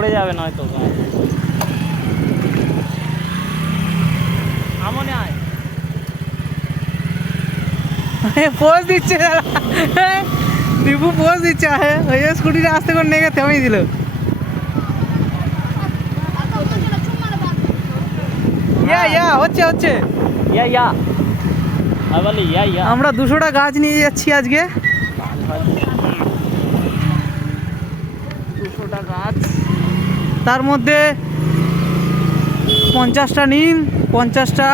পড়ে যাবে নয়তো। আমনে আয়, পোজ দিচ্ছে দীপু, পোজ দিচ্ছে। ওই স্কুটিটা আস্তে করে নিয়ে থেমেই দিল। হচ্ছে হচ্ছে ইয়া বলি ইয়া। আমরা 200টা গাছ নিয়ে যাচ্ছি আজকে। 200টা গাছ, তার মধ্যে 50টা নিম, 50টা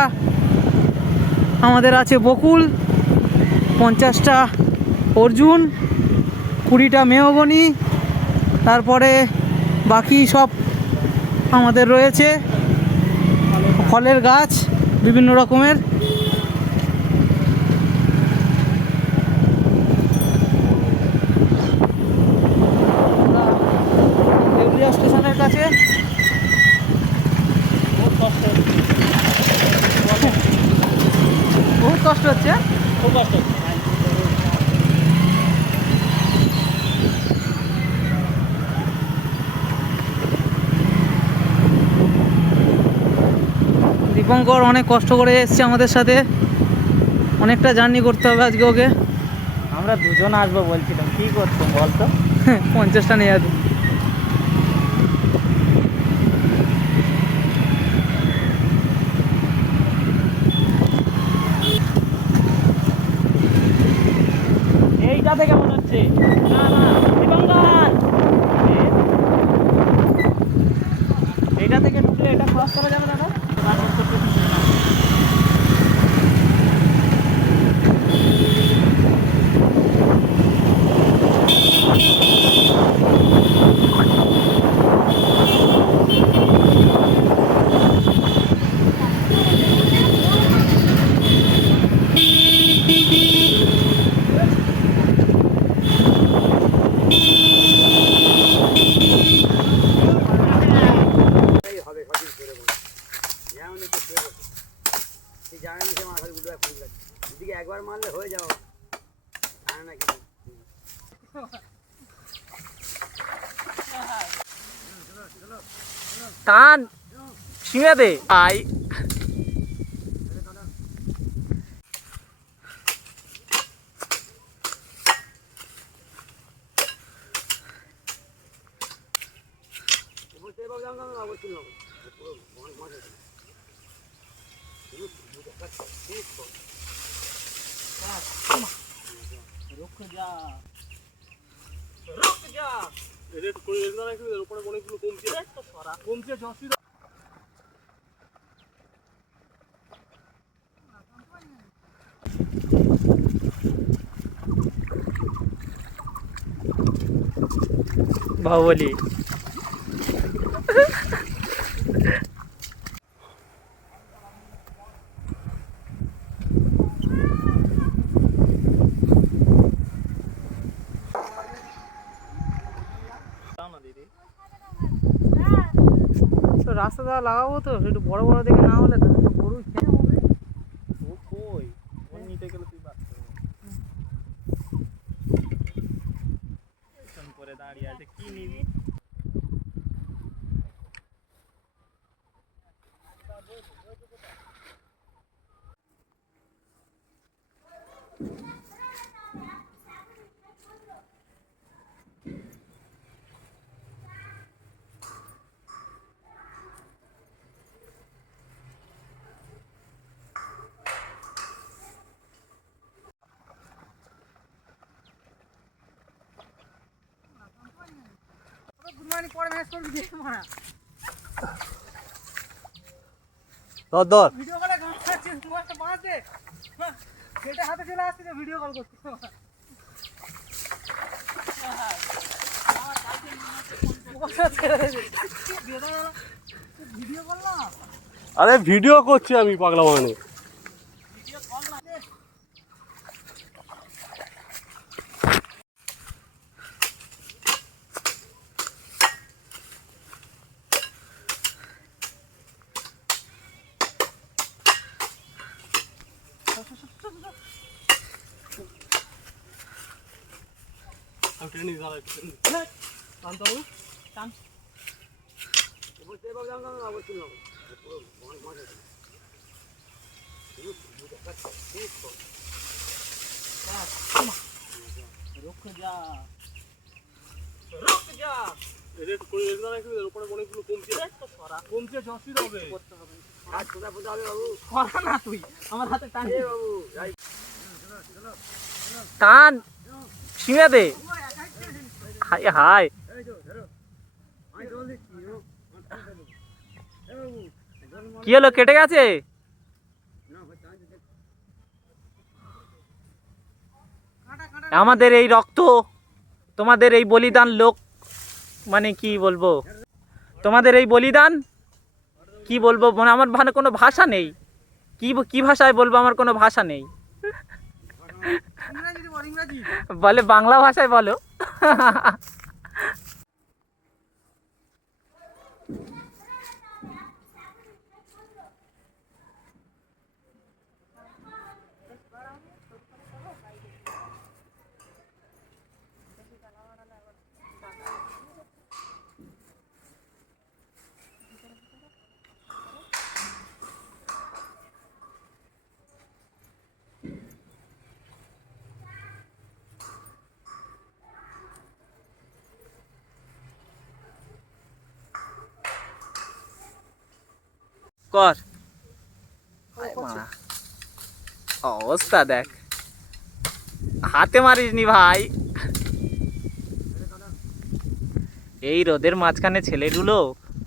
আমাদের আছে বকুল, 50টা অর্জুন, 20টা মেহগনি, তারপরে বাকি সব আমাদের রয়েছে ফলের গাছ বিভিন্ন রকমের। দেউলিয়া স্টেশনের কাছে। বহুত কষ্ট হচ্ছে, খুব কষ্ট হচ্ছে। দীপঙ্কর অনেক কষ্ট করে এসছে আমাদের সাথে, অনেকটা জার্নি করতে হবে আজকে ওকে। আমরা দুজন আসবো বলছিলাম, কি করছো বলতো? 50টা নিয়ে যেত। এইটা থেকে মনে হচ্ছে না দীপঙ্কর, এইটা থেকে ঢুকলে এটা ক্রস করা যাবে না না? একবার মারলে হয়ে যাও, টান ছিঁড়ে দে আই। रुक जा এদের করে এগুলো না, এর উপরে অনেকগুলো কমছে রে, তো সরা কমছে জসি। বাহুবলী। তো রাস্তা লাগাবো তো একটু বড় বড় দেখে, না হলে গরু খেয়ে হবে। ও কই ওর নিতে গেলে তুই বাঁচতে করে দাঁড়িয়ে আছে, কি নিবি? পরে ম্যাচ করবি দিয়ে মারা ধর ভিডিও কলে গাছে তোমারটা বাঁচে সেটা হাতে চলে আসছে, ভিডিও কল করতে। ভিডিও করলাম, আরে ভিডিও করছি আমি, পাগলা মানে। এদের একটু করে এর দ্বারা একটু এর উপরে অনেকগুলো কমছে কমছে অসুবিধা হবে করা না তুই আমার হাতে টান টান ছিঁড়ে দে হাই হাই কি হলো কেটে গেছে আমাদের এই রক্ত তোমাদের এই বলিদান লোক মানে কি বলবো তোমাদের এই বলিদান কি বলবো মানে আমার মানে কোনো ভাষা নেই কি ভাষায় বলবো আমার কোনো ভাষা নেই বলে বাংলা ভাষায় বলো কর অবস্থা দেখ হাতে মারিসনি ভাই এই রোদের মাঝখানে ছেলেগুলো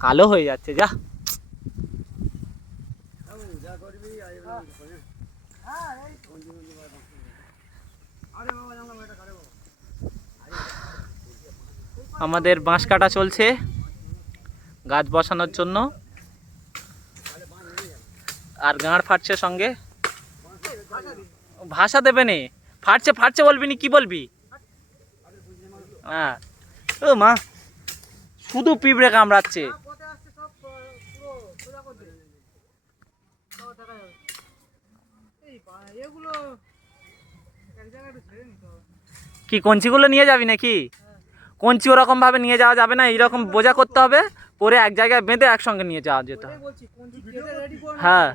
কালো হয়ে যাচ্ছে যা আমাদের বাঁশ কাটা চলছে গাছ বসানোর জন্য আর গাঁড় ফাটছে সঙ্গে ভাষা দেবে নে ফাটছে ফাটছে বলবি নি কি বলবি হ্যাঁ ও মা শুধু পিঁপড়ে কামড়াচ্ছে কি কঞ্চিগুলো নিয়ে যাবি নাকি কঞ্চি ওরকম ভাবে নিয়ে যাওয়া যাবে না এইরকম বোঝা করতে হবে পরে এক জায়গায় বেঁধে একসঙ্গে নিয়ে যাওয়া যেত হ্যাঁ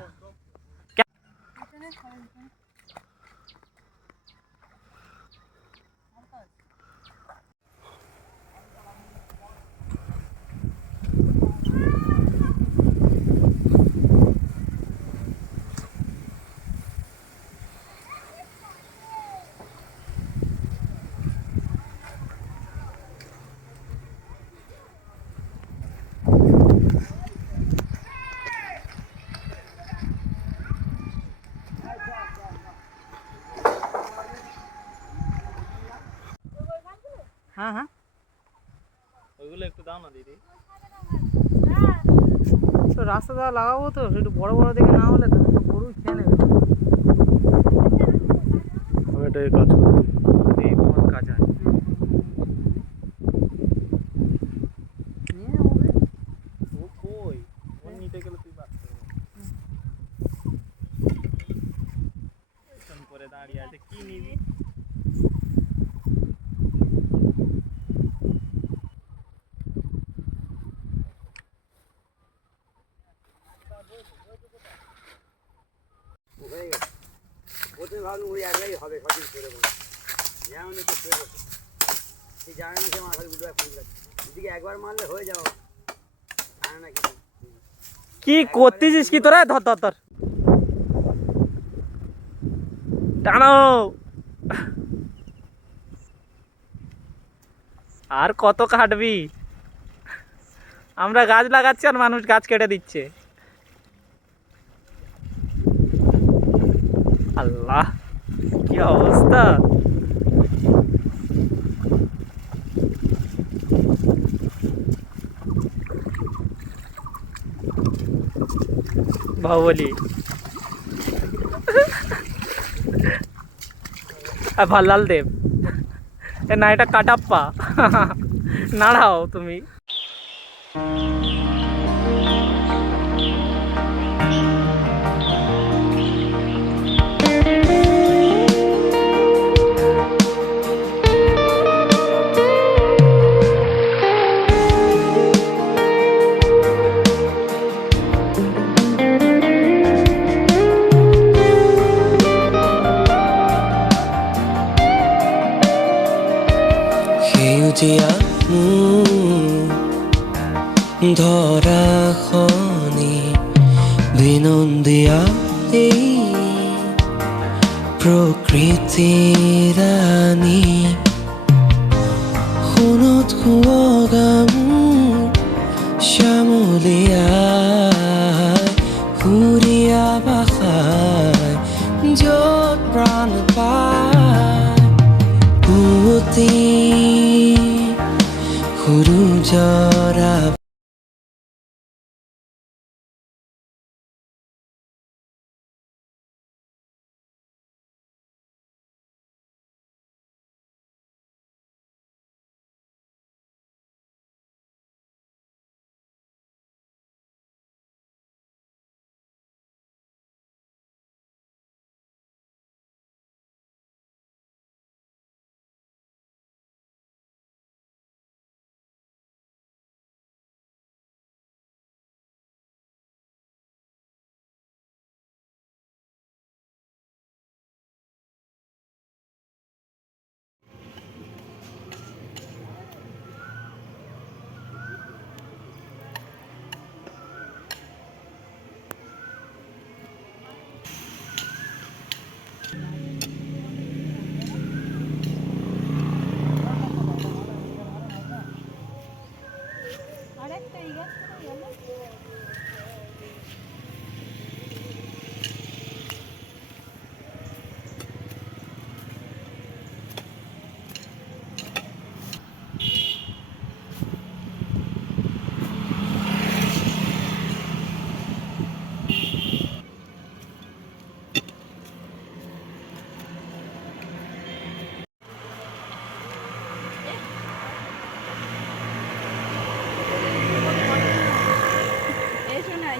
হ্যাঁ হ্যাঁ ওইগুলো একটু দাও না দিদি তো রাস্তা দ্বারা লাগাবো তো একটু বড় বড় দেখে না হলে তো গরু খেয়ে নেবে আমি এটাই কাজ করি এই বহুত কাজ আছে ও কই ও নিতে গেলে তুই বাদ করবি করে দাঁড়িয়ে আছে কি নিবি ওতে ভালো ওই একলাই হবে সঠিক করে বলো যেমন একটু করে বসে সে জানে না সে মাথায় উঠে ফোন করছে এদিকে একবার মারলে হয়ে যাও জানে না কি করতেছিস কি তোরা ধর ধর ধর টানো আর কত কাটবি আমরা গাছ লাগাচ্ছি আর মানুষ গাছ কেটে দিচ্ছে আল্লাহ কি অবস্থা বাহুবলী ভাল্লাল দেব না এটা কাটাপ্পা নাড়াও তুমি ধৰাখনি বিনন্দিয়া এই প্ৰকৃতিৰ ৰাণী সোণত সুৱগা মোৰ শ্যামলীয়াই সুৰীয়া ভাষাই য'ত প্ৰাণ পায় পুৱতি সূৰুযৰা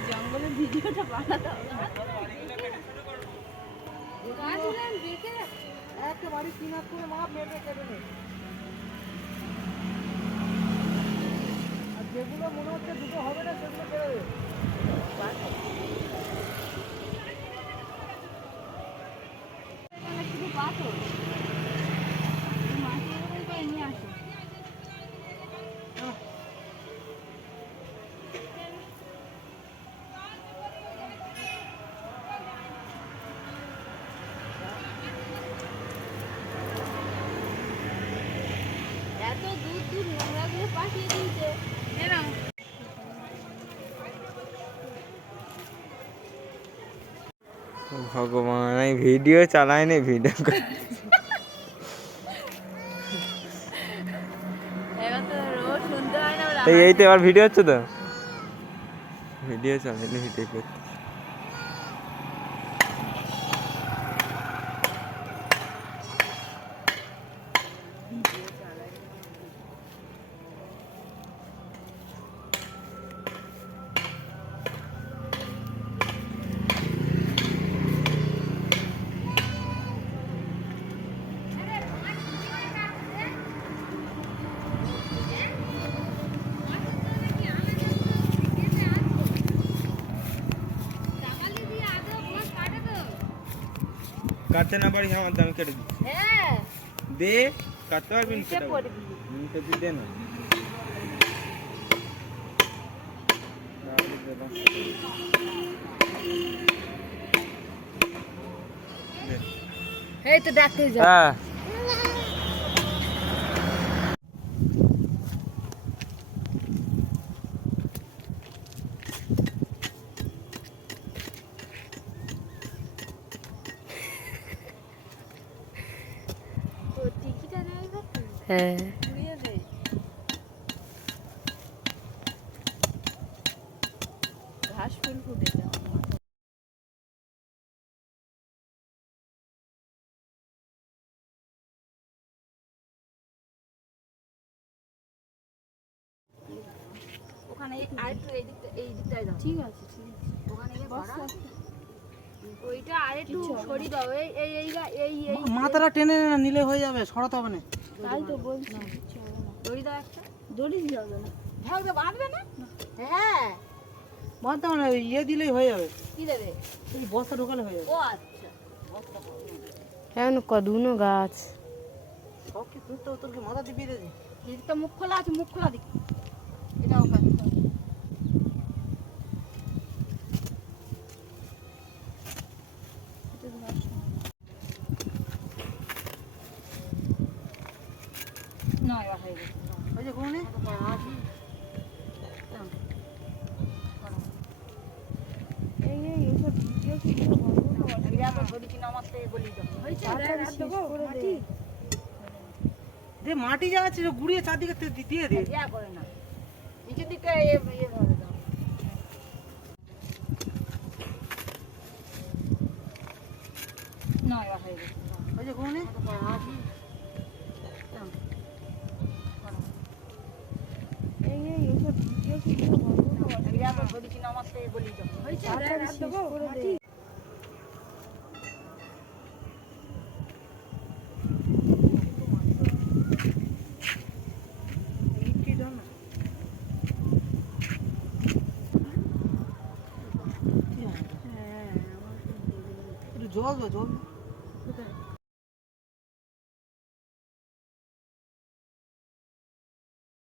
জঙ্গলের ভিডিওটা বানাতে হবে একটা বাড়ি কিনার করে মাপ মেপে কেটে নে আর যেগুলো মনে হচ্ছে দুটো হবে না সেগুলো কেটে দেবে শুধু পাথর মাটি এরকম নিয়ে আসে এত দূর দূর নোংরাগুলো পাঠিয়ে দিয়েছে ভগবান এই ভিডিও চালায় নি ভিডিও এবার তো রোজ শুনতে হয় না এই তো এবার ভিডিও হচ্ছে তো ভিডিও চালায় নি ভিডিও করতে কাটতে না পারি আমার দাম কেটে দিচ্ছি হ্যাঁ দে কাটতে পারবি না নিচে পড়ে নিতে দে না এই তো ডাকতে যা হ্যাঁ তো টিকিটা নেই করতে হ্যাঁ ঘুরিয়ে দে ঘাস ফুল ফুটেছে ওখানে আরেকটু এই দিকটায় যাও ঠিক আছে ওখানে গিয়ে বসো ওইটা আরেকটু সরিয়ে দাও এই এই এই এই মাথাটা টেনে না নিলে হয়ে যাবে সরাতে হবে না তাই তো বলছি দড়ি দাও একটা দড়ি যাবে না হ্যাঁ ওটা বাঁধবে না হ্যাঁ মারতে হবে না ইয়ে দিলেই হয়ে যাবে কি দেবে এই বস্তা ঢোকালে হয়ে যাবে ও আচ্ছা এখন কদুনো গাছ সব কি তুই তো তোকে মাথা দিবি রে এদিকটা মুখ খোলা আছে মুখ খোলা দিক এটা ওখানে ওই যে কোনে এই এই এইসব ভিডিও কিছু দে মাটি যা আছে গুড়িয়ে চারদিকে দিয়ে দে ওই যে কোনে এই এই এইসব ভিডিও কিছু একটু জল দো জল